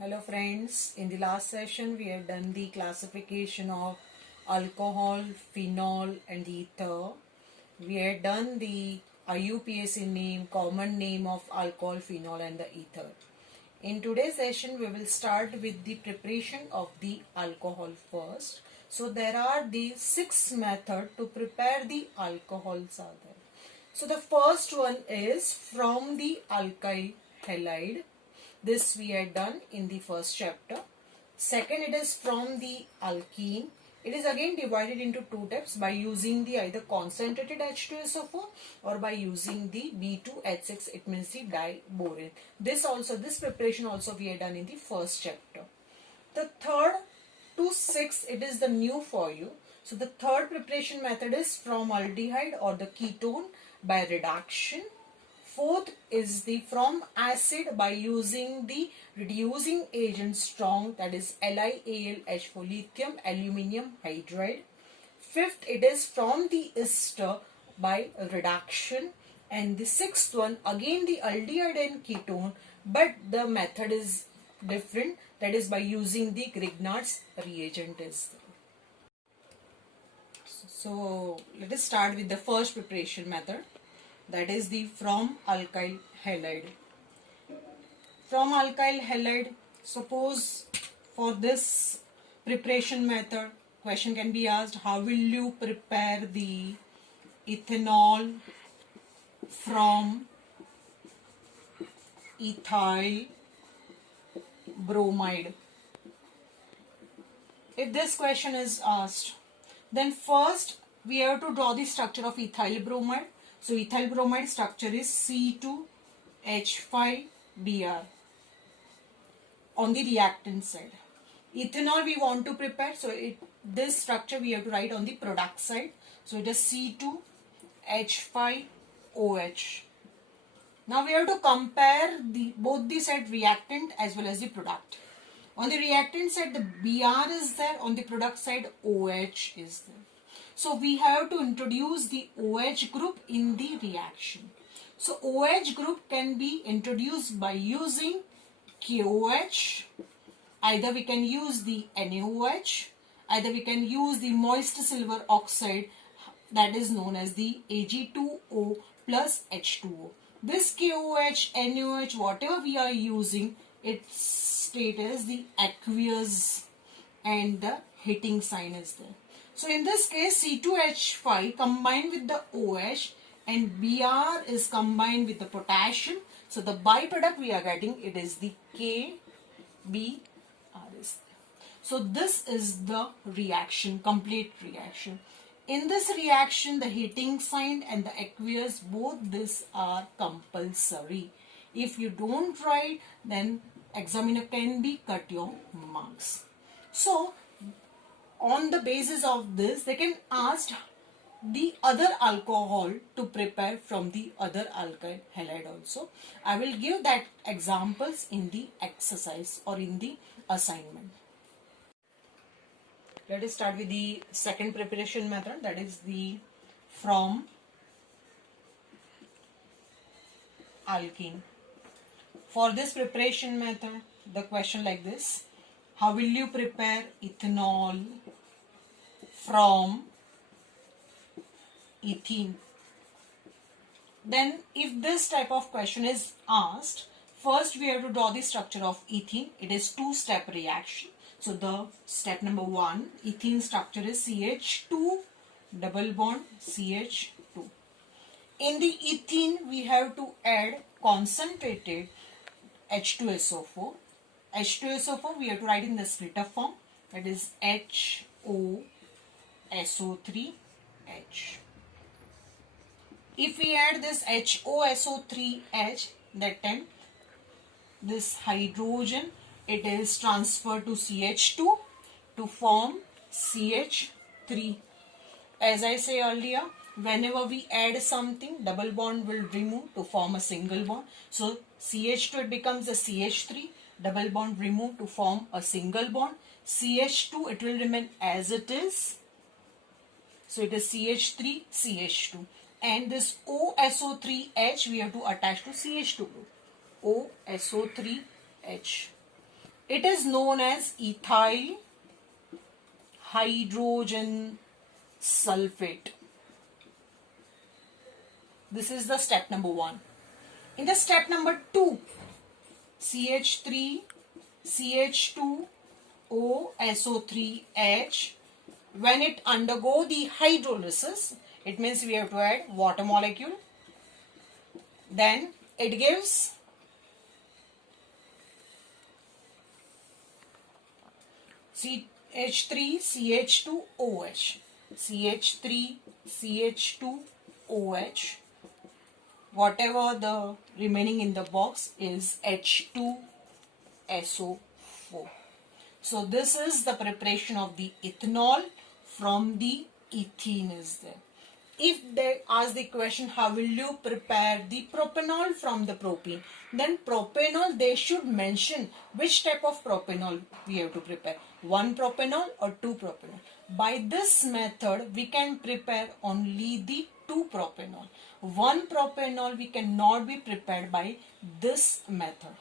Hello friends, in the last session we have done the classification of alcohol, phenol and the ether. We had done the IUPAC name, common name of alcohol, phenol and the ether. In today's session we will start with the preparation of the alcohol first. So there are the 6 methods to prepare the alcohols are there. So the first one is from the alkyl halide. This we had done in the first chapter. Second, it is from the alkene. It is again divided into two types by using the either concentrated H2SO4 or by using the B2H6. It means the diborane. This preparation also we had done in the first chapter. The third to 6, it is the new for you. So the third preparation method is from aldehyde or the ketone by reduction. Fourth is the from acid by using the reducing agent strong, that is LiAlH4 lithium aluminium hydride. Fifth, it is from the ester by reduction. And the sixth one, again the aldehyde and ketone, but the method is different, that is by using the Grignard's reagent. So let us start with the first preparation method, that is the from alkyl halide. From alkyl halide, suppose for this preparation method, question can be asked, how will you prepare the ethanol from ethyl bromide? If this question is asked, then first we have to draw the structure of ethyl bromide. So ethyl bromide structure is C2H5Br on the reactant side. Ethanol we want to prepare, so this structure we have to write on the product side. So it is C2H5OH. Now we have to compare both the side reactant as well as the product. On the reactant side the Br is there, on the product side OH is there. So we have to introduce the OH group in the reaction. So OH group can be introduced by using KOH. Either we can use the NaOH, either we can use the moist silver oxide, that is known as the Ag2O plus H2O. This KOH, NaOH, whatever we are using, its state is the aqueous and the heating sign is there. So in this case C2H5 combined with the OH and Br is combined with the potassium. So the byproduct we are getting, it is the KBr is there. So this is the reaction, complete reaction. In this reaction the heating sign and the aqueous, both these are compulsory. If you don't write, then examiner can be cut your marks. So on the basis of this, they can ask the other alcohol to prepare from the other alkyl halide also. I will give that examples in the exercise or in the assignment. Let us start with the second preparation method, that is the from alkene. For this preparation method, the question like this: how will you prepare ethanol from ethene? Then if this type of question is asked, first we have to draw the structure of ethene. It is two-step reaction. So the step number 1, ethene structure is CH2 double bond CH2. In the ethene we have to add concentrated H2SO4. H2SO4 we have to write in the splitter form, that is HOSO3H. If we add this HOSO3H, that time this hydrogen, it is transferred to CH2 to form CH3. As I say earlier, whenever we add something, double bond will remove to form a single bond. So CH2 it becomes a CH3, double bond remove to form a single bond. CH2 it will remain as it is. So it is CH3, CH2. And this OSO3H we have to attach to CH2 group. OSO3H. It is known as ethyl hydrogen sulfate. This is the step number 1. In the step number 2, CH3, CH2O, SO3H, when it undergo the hydrolysis, it means we have to add water molecule. Then it gives CH3, CH2OH, CH3, CH2OH. Whatever the remaining in the box is H2SO4. So this is the preparation of the ethanol from the ethene is there. If they ask the question, how will you prepare the propanol from the propene? Then propanol, they should mention which type of propanol we have to prepare. 1 propanol or 2 propanol. By this method, we can prepare only the 2 propanol. 1 propanol we cannot be prepared by this method.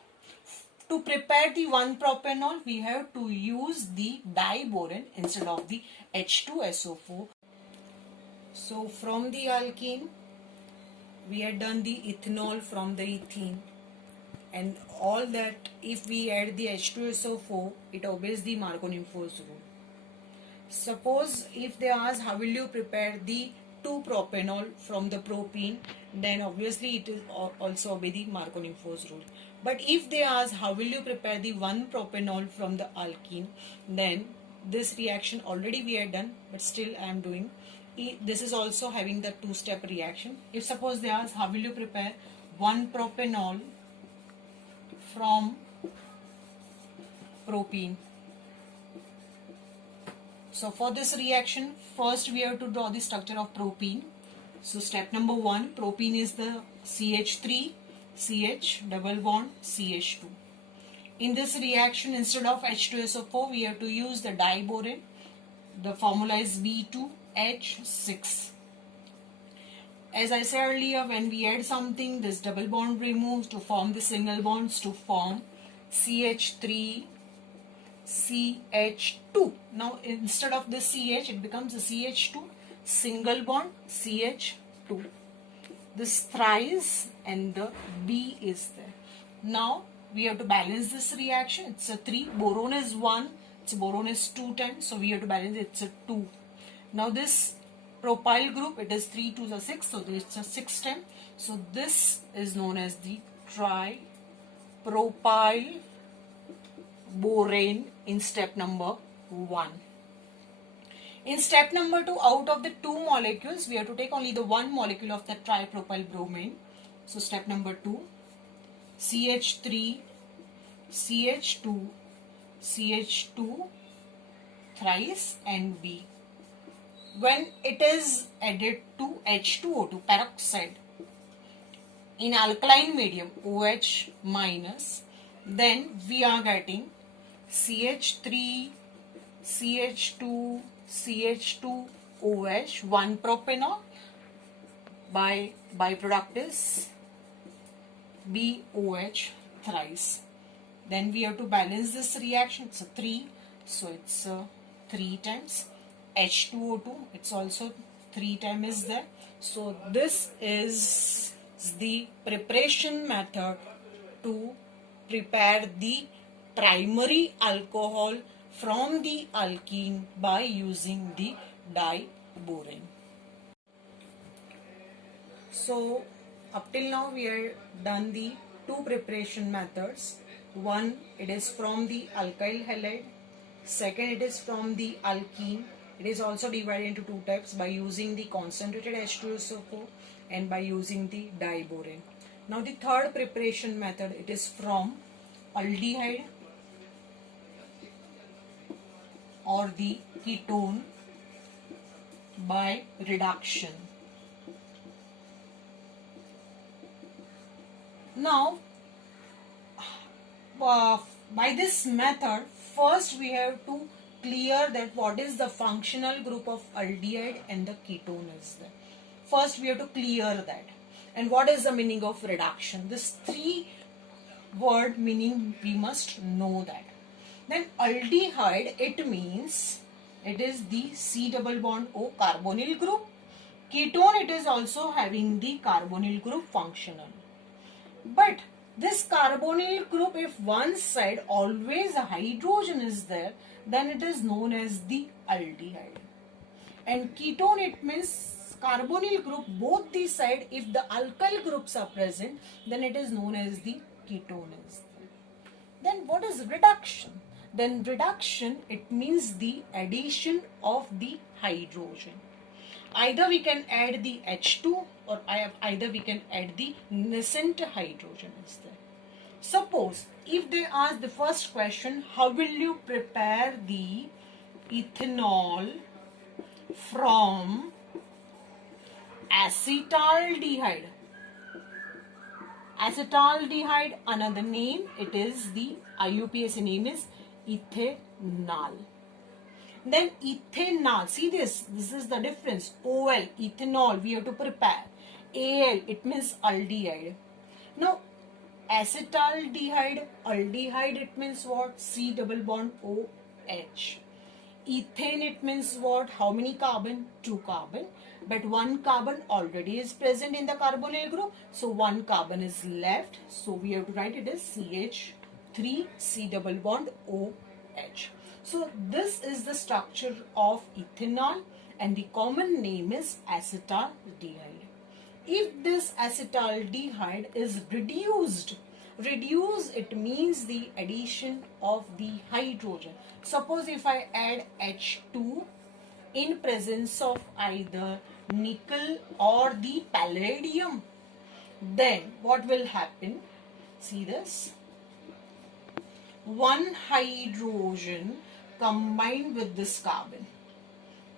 To prepare the 1 propanol, we have to use the diborane instead of the H2SO4. So from the alkene, we had done the ethanol from the ethene, and all that if we add the H2SO4, it obeys the Marconi-Fo's rule. Suppose if they ask how will you prepare the 2 propanol from the propene, then obviously it is also obey the Marconi-Fo's rule. But if they ask how will you prepare the 1 propanol from the alkene, then this reaction already we had done, but still I am doing. This is also having the 2-step reaction. If suppose they ask how will you prepare 1 propanol from propene. So for this reaction, first we have to draw the structure of propene. So step number 1, propene is the CH3, CH double bond CH2. In this reaction, instead of H2SO4, we have to use the diborane. The formula is B2H6. As I said earlier, when we add something, this double bond removes to form the single bonds to form CH3, CH2. Now instead of the CH, it becomes a CH2, single bond CH2. This thrice and the B is there. Now we have to balance this reaction. It's a 3. Boron is 1. Its boron is 2 times. So we have to balance it. It's a 2. Now this propyl group, it is 3 to the 6. So it's a 6 time. So this is known as the tripropyl borane in step number 1. In step number 2, out of the 2 molecules, we have to take only the 1 molecule of the tripropyl bromine. So step number 2, CH3, CH2, CH2 thrice and B. When it is added to H2O2 peroxide in alkaline medium OH minus, then we are getting CH3, CH2, CH2OH, 1 propanol. By byproduct is BOH thrice. Then we have to balance this reaction. It's a 3, so it's 3 times. H2O2, it's also 3 times is there. So this is the preparation method to prepare the primary alcohol from the alkene by using the diborane. So up till now we have done the 2 preparation methods. One, it is from the alkyl halide. Second, it is from the alkene. It is also divided into 2 types by using the concentrated H2SO4 and by using the diborane. Now the third preparation method, it is from aldehyde or the ketone by reduction. Now by this method, first we have to clear that what is the functional group of aldehyde and the ketone is there. First we have to clear that. And what is the meaning of reduction? This 3 word meaning we must know that. Then aldehyde, it means it is the C double bond O carbonyl group. Ketone, it is also having the carbonyl group functional. But this carbonyl group, if one side always a hydrogen is there, then it is known as the aldehyde. And ketone, it means carbonyl group, both the side, if the alkyl groups are present, then it is known as the ketone. Then what is reduction? Then reduction, it means the addition of the hydrogen. Either we can add the H2 or either we can add the nascent hydrogen is there. Suppose if they ask the first question, how will you prepare the ethanol from acetaldehyde? Acetaldehyde, another name, it is the IUPAC name is ethanol. Then ethanol, see this is the difference. OL, ethanol, we have to prepare. AL, it means aldehyde. Now, acetaldehyde, aldehyde, it means what? C double bond OH. Ethane, it means what? How many carbon? 2 carbon. But 1 carbon already is present in the carbonyl group. So 1 carbon is left. So we have to write it as CH3 C double bond OH. So this is the structure of ethanol and the common name is acetaldehyde. If this acetaldehyde is reduced, it means the addition of the hydrogen. Suppose if I add H2 in presence of either nickel or the palladium, then what will happen? See this. One hydrogen combined with this carbon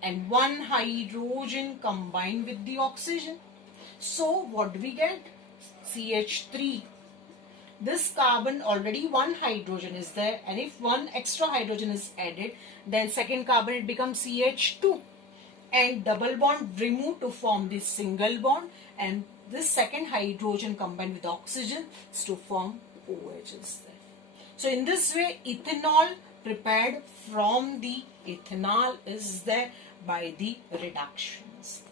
and one hydrogen combined with the oxygen. So what do we get? CH3. This carbon, already one hydrogen is there, and if one extra hydrogen is added, then second carbon it becomes CH2 and double bond remove to form this single bond, and this second hydrogen combined with oxygen is to form OH is there. So in this way, ethanol prepared from the ethanol is there by the reductions.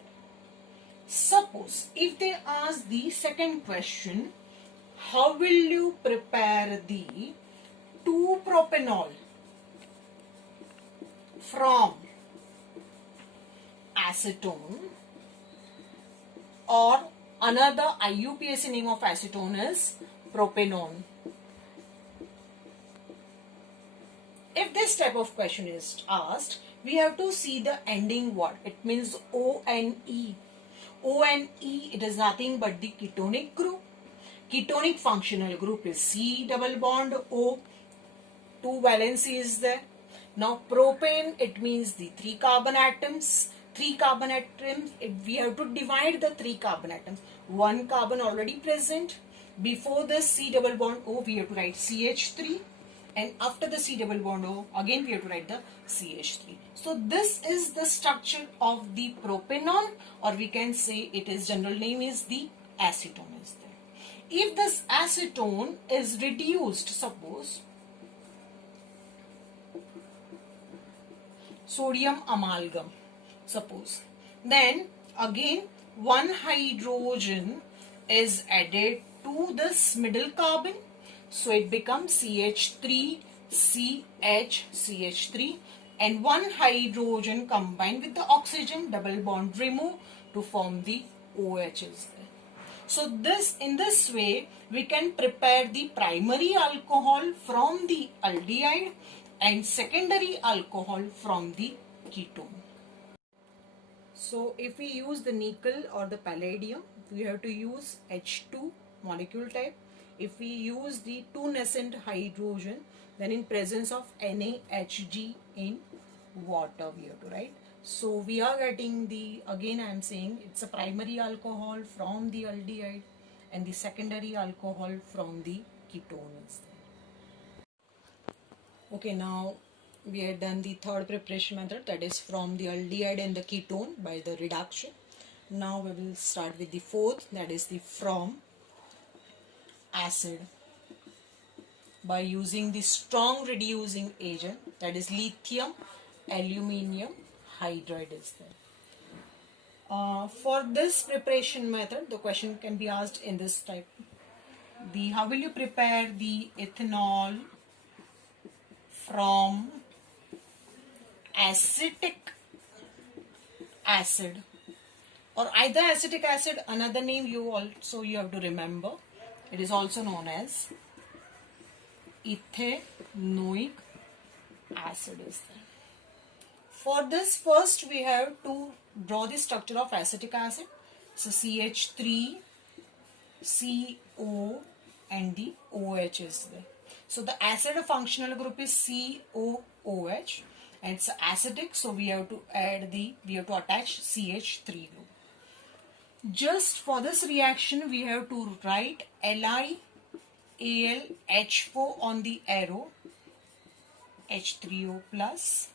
Suppose if they ask the second question, how will you prepare the 2-propanol from acetone, or another IUPAC name of acetone is propanone? If this type of question is asked, we have to see the ending word. It means O-N-E. O-N-E, it is nothing but the ketonic group. Ketonic functional group is C double bond O. 2 valency is there. Now propane, it means the 3 carbon atoms. 3 carbon atoms, we have to divide the 3 carbon atoms. 1 carbon already present. Before the C double bond O, we have to write CH3. And after the C double bond O, again we have to write the CH3. So this is the structure of the propanol, or we can say it is general name is the acetone is there. If this acetone is reduced, suppose sodium amalgam, suppose, then again one hydrogen is added to this middle carbon. So it becomes CH3, CH3, and one hydrogen combined with the oxygen, double bond remove to form the OHs there. So in this way, we can prepare the primary alcohol from the aldehyde and secondary alcohol from the ketone. So if we use the nickel or the palladium, we have to use H2 molecule type. If we use the 2 nascent hydrogen, then in presence of NaHg in water we have to write. So we are getting the, again I am saying it's a primary alcohol from the aldehyde and the secondary alcohol from the ketones. Okay, now we have done the third preparation method, that is from the aldehyde and the ketone by the reduction. Now we will start with the fourth, that is the from acid by using the strong reducing agent, that is lithium aluminium hydride is there. For this preparation method, the question can be asked in this type. How will you prepare the ethanol from acetic acid, or either acetic acid, another name you have to remember. It is also known as ethanoic acid is there. For this, first we have to draw the structure of acetic acid. So CH3, CO and the OH is there. So the acid functional group is COOH and it's acidic, so we have to attach CH3 group. Just for this reaction we have to write LiAlH4 on the arrow, H3O plus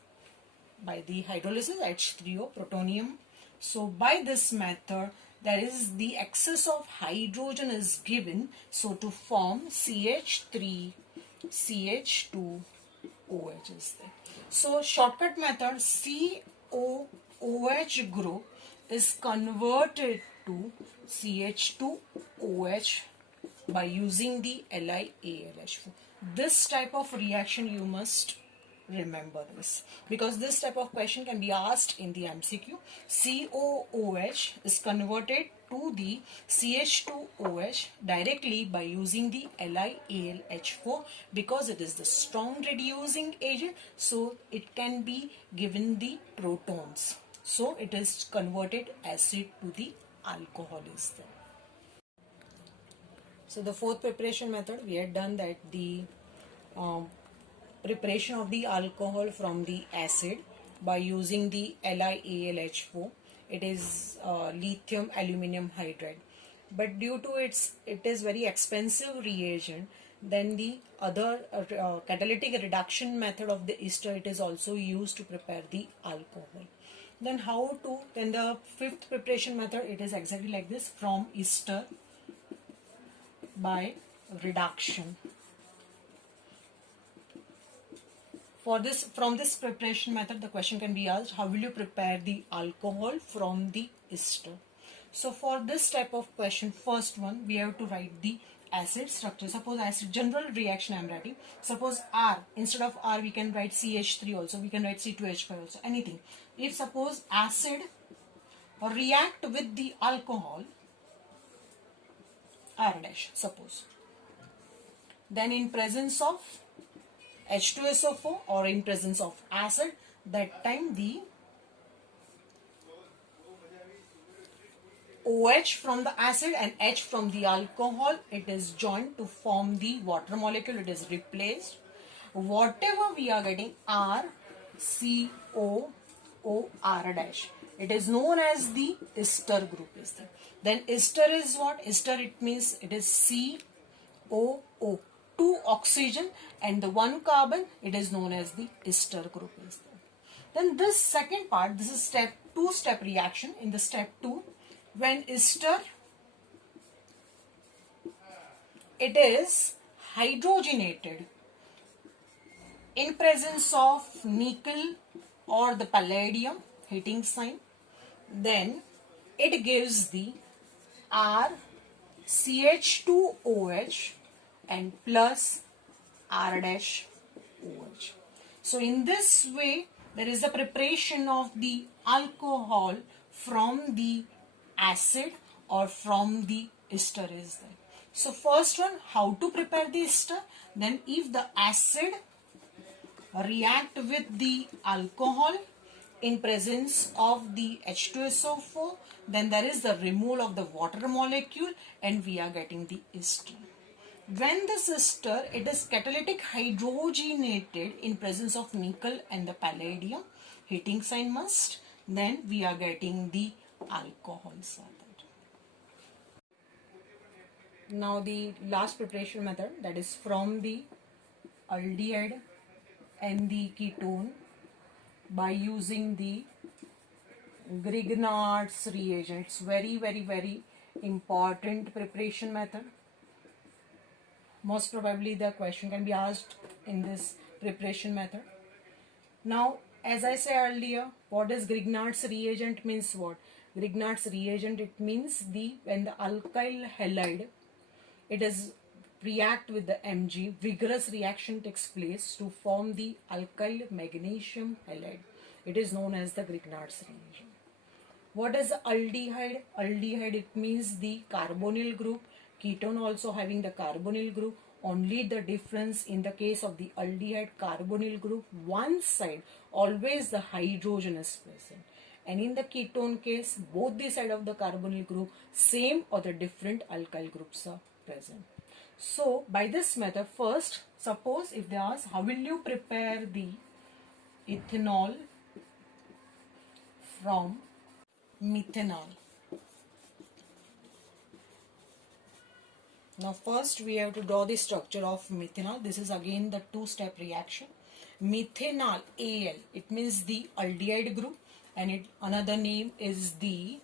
by the hydrolysis, H3O protonium. So by this method there is the excess of hydrogen is given, so to form CH3 CH2 OH is there. So shortcut method, COOH group is converted to CH2OH by using the LiAlH4. This type of reaction you must remember this, because this type of question can be asked in the MCQ. COOH is converted to the CH2OH directly by using the LiAlH4 because it is the strong reducing agent, so it can be given the protons. So it is converted acid to the alcohol is there. So the fourth preparation method, we had done that the preparation of the alcohol from the acid by using the LiAlH4. It is lithium aluminium hydride, but due to it is very expensive reagent, then the other catalytic reduction method of the ester, it is also used to prepare the alcohol. Then the fifth preparation method, it is exactly like this, from ester by reduction. From this preparation method, the question can be asked, how will you prepare the alcohol from the ester? So for this type of question, first one, we have to write the acid structure. Suppose acid, general reaction I am writing. Suppose R, instead of R we can write CH3 also, we can write C2H5 also, anything. If suppose acid react with the alcohol, R dash, suppose, then in presence of H2SO4 or in presence of acid, that time the OH from the acid and H from the alcohol, it is joined to form the water molecule, it is replaced. Whatever we are getting, R, C, O, R dash, it is known as the ester group is there. Then ester is what? Ester, it means it is COO, 2 oxygen and the 1 carbon, it is known as the ester group is there. Then this second part, this is two-step reaction. In the step 2, when ester, it is hydrogenated in presence of nickel or the palladium, heating sign, then it gives the RCH2OH and plus R dash OH. So in this way, there is a preparation of the alcohol from the acid or from the ester is there. So first one, how to prepare the ester? Then if the acid react with the alcohol in presence of the H2SO4, then there is the removal of the water molecule and we are getting the ester. When this ester, it is catalytic hydrogenated in presence of nickel and the palladium, heating sign must, then we are getting the alcohols. Now the last preparation method, that is from the aldehyde and the ketone by using the Grignard's reagent. It's very important preparation method. Most probably the question can be asked in this preparation method. Now, as I said earlier, what is Grignard's reagent means what? Grignard's reagent, it means when the alkyl halide, it is react with the Mg, vigorous reaction takes place to form the alkyl magnesium halide. It is known as the Grignard's reagent. What is aldehyde? Aldehyde, it means the carbonyl group. Ketone also having the carbonyl group. Only the difference in the case of the aldehyde carbonyl group, one side always the hydrogen is present. And in the ketone case, both the side of the carbonyl group, same or the different alkyl groups are present. So by this method, first, suppose if they ask, how will you prepare the ethanol from methanol? Now first we have to draw the structure of methanol. This is again the two-step reaction. Methanol, Al, it means the aldehyde group, and another name is the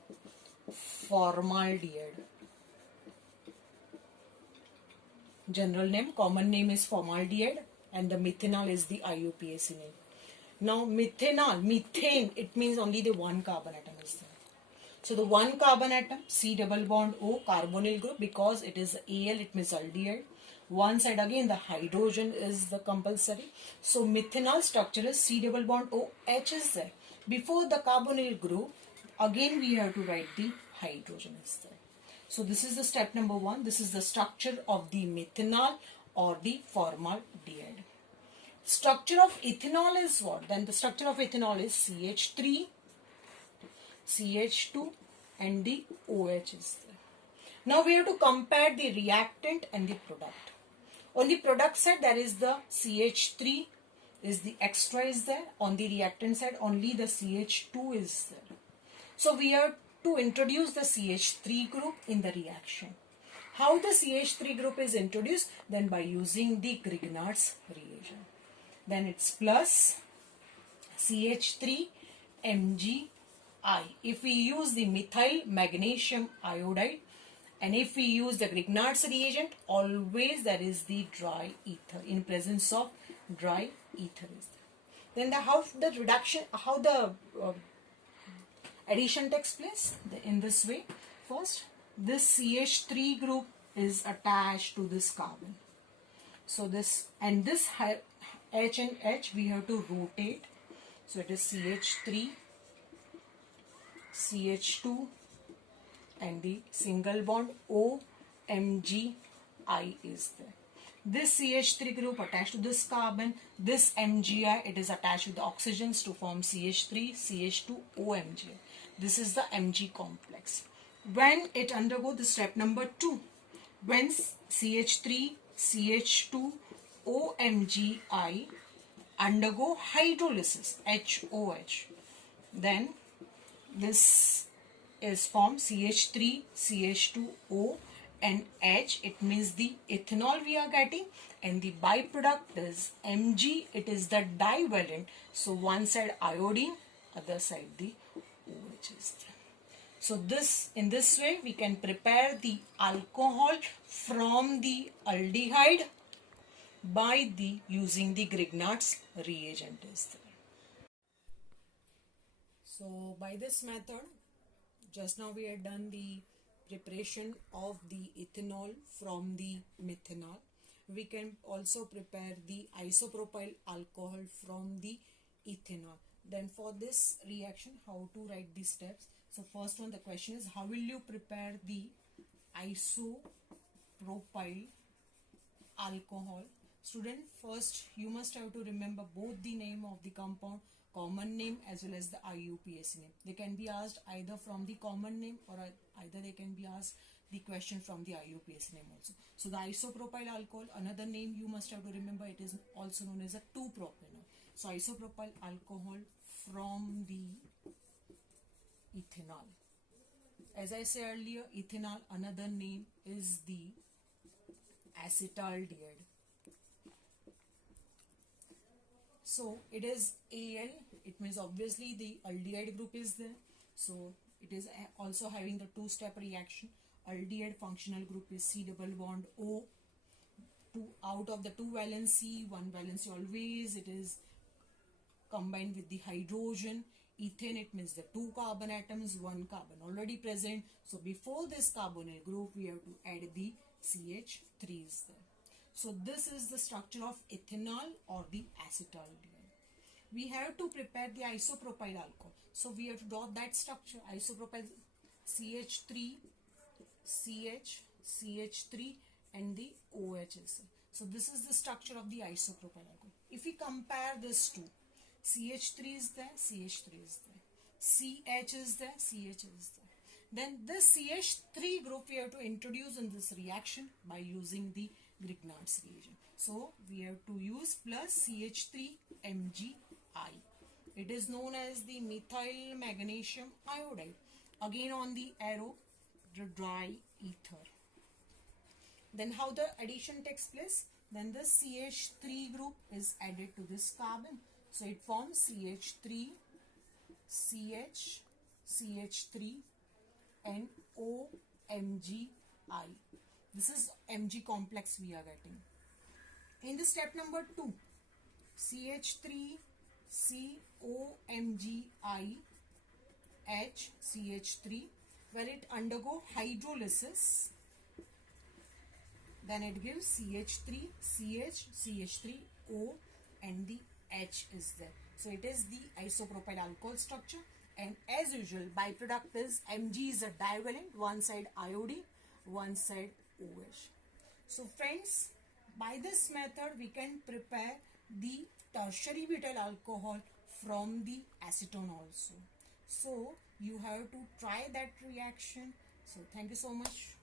formaldehyde. General name, common name is formaldehyde, and the methanol is the IUPAC name. Now methanol, methane, it means only the one carbon atom is there. So the one carbon atom, C double bond O, carbonyl group, because it is Al, it means aldehyde. One side again the hydrogen is the compulsory. So methanol structure is C double bond O, H is there. Before the carbonyl group, again we have to write the hydrogen is there. So this is the step number 1. This is the structure of the methanol or the formaldehyde. Structure of ethanol is what? Then the structure of ethanol is CH3, CH2 and the OH is there. Now we have to compare the reactant and the product. On the product side there is the CH3 is the extra is there. On the reactant side only the CH2 is there. So we have to introduce the CH3 group in the reaction. How the CH3 group is introduced? Then by using the Grignard's reagent. Then it's plus CH3 Mg I. If we use the methyl magnesium iodide, and if we use the Grignard's reagent, always there is the dry ether, in presence of dry ether is there. Then how the addition takes place in this way. First, this CH3 group is attached to this carbon. So this and this H and H we have to rotate. So it is CH3, CH2 and the single bond OMgI is there. This CH3 group attached to this carbon, this MgI, it is attached with the oxygens to form CH3, CH2, OMgI. This is the Mg complex. When it undergo the step number 2, when CH3, CH2, OMgI undergo hydrolysis, HOH, then this is formed CH3, CH2O and H. It means the ethanol we are getting, and the byproduct is Mg. It is the divalent. So one side iodine, other side the OH is there. So in this way we can prepare the alcohol from the aldehyde by using the Grignard's reagent is there. So by this method, just now we had done the preparation of the ethanol from the methanol. We can also prepare the isopropyl alcohol from the ethanol. Then for this reaction, how to write the steps? So first one, the question is, how will you prepare the isopropyl alcohol? Student, first you must have to remember both the name of the compound, common name as well as the IUPAC name. They can be asked either from the common name or either they can be asked the question from the IUPAC name also. So the isopropyl alcohol, another name you must have to remember, it is also known as a 2-propanol. So isopropyl alcohol from the ethanol. As I said earlier, ethanol, another name is the acetaldehyde. So it is Al, it means obviously the aldehyde group is there. So it is also having the two-step reaction. Aldehyde functional group is C double bond O. out of the 2 valency, 1 valency always it is combined with the hydrogen. Ethane, it means the 2 carbon atoms, 1 carbon already present. So before this carbonyl group, we have to add the CH3s there. So this is the structure of ethanol or the acetaldehyde. We have to prepare the isopropyl alcohol. So we have to draw that structure. Isopropyl CH3, CH, CH3 and the OH. So this is the structure of the isopropyl alcohol. If we compare this two, CH3 is there, CH3 is there, CH is there, CH is there. Then this CH3 group we have to introduce in this reaction by using the Grignard's reagent. So we have to use plus CH3 MgI. It is known as the methyl magnesium iodide. Again on the arrow, the dry ether. Then how the addition takes place? Then the CH3 group is added to this carbon. So it forms CH3, CH, CH3 and OMgI. This is Mg complex we are getting. In the step number 2, CH3, COMgI, H, CH3, where it undergo hydrolysis. Then it gives CH3, CH, CH3, O and the H is there. So it is the isopropyl alcohol structure, and as usual byproduct is Mg is a divalent, one side iodine, one side OH. So friends, by this method we can prepare the tertiary butyl alcohol from the acetone also. So you have to try that reaction. So thank you so much.